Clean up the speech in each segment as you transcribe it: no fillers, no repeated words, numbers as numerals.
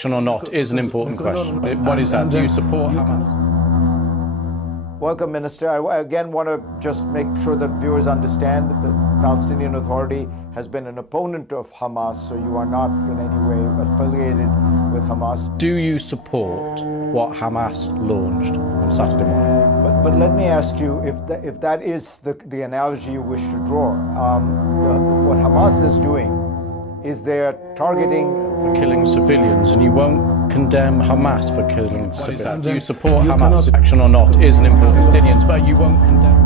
action or not is an important question. What is that? Do you support Hamas? Welcome, Minister. I again want to just make sure that viewers understand that the Palestinian Authority has been an opponent of Hamas, so you are not in any way affiliated with Hamas. Do you support what Hamas launched on Saturday morning? But let me ask you, if that is the analogy you wish to draw, what Hamas is doing is they're targeting... For killing civilians, and you won't condemn Hamas for killing civilians. Do you support Hamas? Action or not is an important Palestinians, but you won't condemn.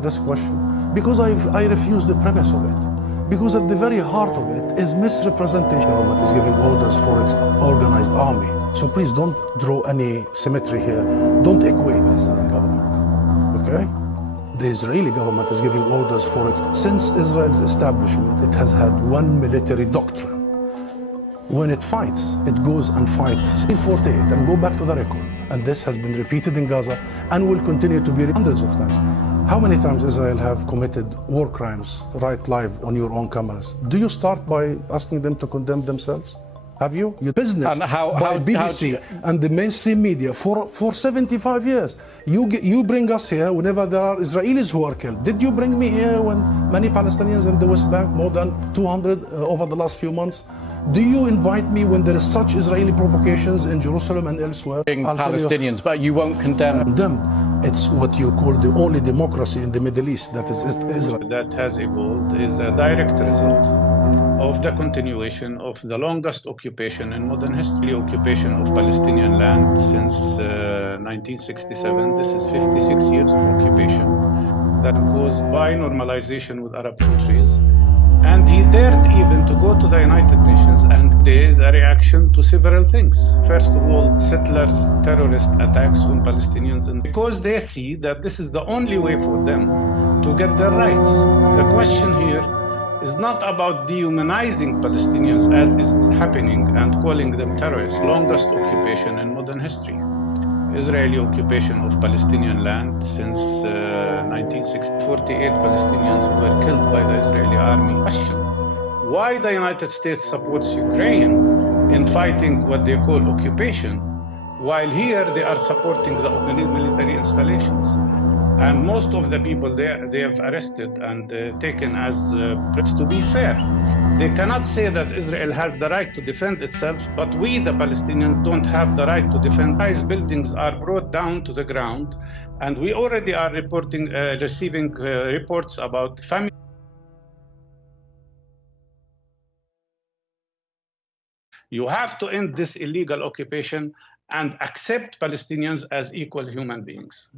This question because I refuse the premise of it. Because at the very heart of it is misrepresentation. The government is giving orders for its organized army. So please don't draw any symmetry here. Don't equate the Israeli government, okay? The Israeli government is giving orders for its... Since Israel's establishment, it has had one military doctrine. When it fights, it goes and fights in 48 and go back to the record. And this has been repeated in Gaza and will continue to be hundreds of times. How many times Israel have committed war crimes right live on your own cameras? Do you start by asking them to condemn themselves? Have you? Your business by BBC and the mainstream media for 75 years. You bring us here whenever there are Israelis who are killed. Did you bring me here when many Palestinians in the West Bank, more than 200 over the last few months? Do you invite me when there is such Israeli provocations in Jerusalem and elsewhere? Palestinians, but you won't condemn them. It's what you call the only democracy in the Middle East, that is Israel. That has evolved is a direct result of the continuation of the longest occupation in modern history, occupation of Palestinian land since 1967. This is 56 years of occupation that goes by normalization with Arab countries. And he dared even to go to the United Nations, and there is a reaction to several things. First of all, settlers, terrorist attacks on Palestinians, and because they see that this is the only way for them to get their rights. The question here is not about dehumanizing Palestinians as is happening and calling them terrorists. Longest occupation in modern history. Israeli occupation of Palestinian land since 1960. 48 Palestinians were killed by the Israeli army. Question: why the United States supports Ukraine in fighting what they call occupation, while here they are supporting the military installations? And most of the people they have arrested and taken as to be fair. They cannot say that Israel has the right to defend itself, but we, the Palestinians, don't have the right to defend. These buildings are brought down to the ground, and we already are receiving reports about family. You have to end this illegal occupation and accept Palestinians as equal human beings.